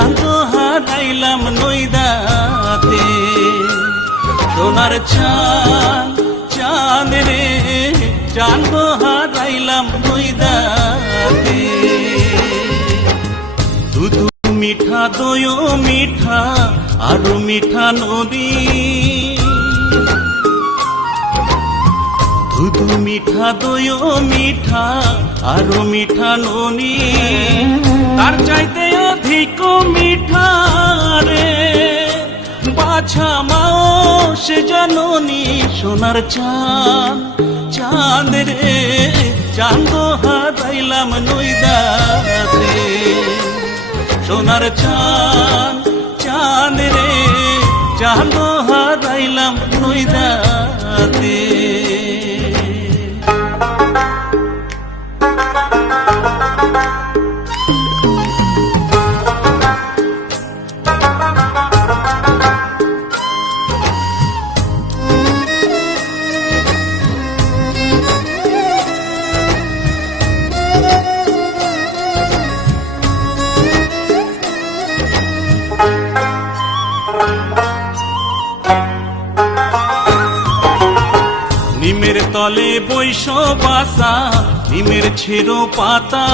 চাঁদ হারাইলাম নইদাতে। সোনার চাঁদ চাঁদ রে চাঁদ হারাইলাম নইদাতে। দুধু মিঠা দই মিঠা আরো মিঠা নদী, দুধু মিঠা দই মিঠা আরো মিঠা ননি, তার চাইতে অধিক মিঠা রে বাছা মাও সে জননী। সোনার চাঁদ চাঁদ রে চাঁদ হারাইলাম নইদাতে। সোনার চাঁদ চাঁদ রে চাঁদ হারাইলাম নইদাতে। নিমের তলে বৈশ বাসা, নিমের ছেড়ো পাতা,